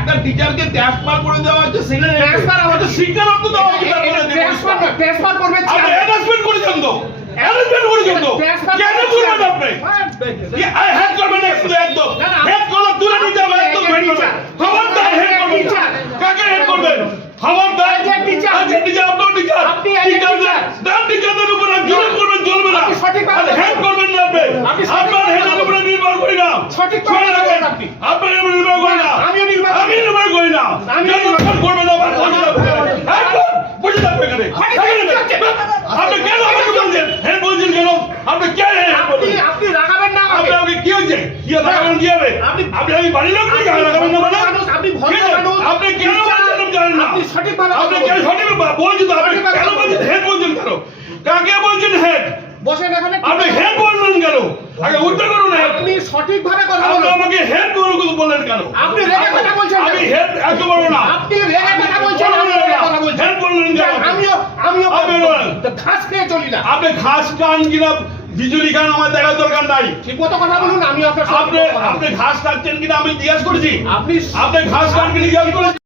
একটা টিচারকে ট্রান্সফার করে দেওয়া হচ্ছে সেখানে ট্রান্সফার আমাদের- শিক্ষারত্ন দেওয়া হচ্ছে ট্রান্সফার ট্রান্সফার করবে আপনি। করে করেছেন তো হ্যারাসমেন্ট করেছেন তো। কেন করবে করবেন আপনি? কি হেড করবেন একদম একদম। হেড করলে দূরে নিয়ে যাবে একদম হেড করবেন খবরদার হেড করবেন। কাকে হেড করবেন? খবরদার যে টিচার আপনার টিচার আপনি এই যে teacher। দাম টিচারদের উপরে জুলুম করবেন চলবে না আপনি সঠিকভাবে হেড করবেন না আপনি আপনি আপনার সঠিকভাবে হেডের উপরে নির্ভর করি না সঠিকভাবে মনে রাখেন, বলুন আপনি। আপনার উপরে নির্ভর করি না আমিও নির্ভর করি। আমি নির্ভর করি না আমি কেন নির্ভর হেড করবেন না আবার বসে থাকবেন একদম বসে থাকবেন এখানে সঠিক- আপনি কেন আমাকে বলছেন হেড বলছেন কেন আপনি কেন হেড আপনি বলছেন আপনি রাগাবেন না আমাকে। আপনি আমাকে কি লাগাবেন কি হবে আপনি- আপনি আমি বাড়ির লোক লাগাবেন না মানে আপনি ভদ্র মানুষ। আপনি কেন টিচার, বলছেন আমি জানেন না? আপনি সঠিকভাবে আপনি কথা কেন বলুন। সঠিক বলছেন তো আপনি। কেন বলছেন? হেড বলছেন কেন? কাকে বলছেন হেড? বসেন এখানে। আপনি হেড বললেন কেন? আগে উত্তর করুন হেড। আপনি সঠিকভাবে কথা আপনি বলুন। আমাকে হেড বললেন কেন? আপনি রেগে কথা বলছেন আমি হেড এত বড় না। আপনি রেগে কথা বলছেন কথা বলছি হেড বললেন কেন? আমিও আমিও আপনি। ঘাস খেয়ে চলি না। আপনি ঘাস খান কিনা? বিজুলি খান আমার দেখার দরকার নাই? ঠিক মতো কথা বলুন আমি আপনার আপনি আপনি ঘাস কাটছেন কিনা আমি জিজ্ঞাসা করছি। আপনি আপনি ঘাস কাটকে জিজ্ঞাসা করেছি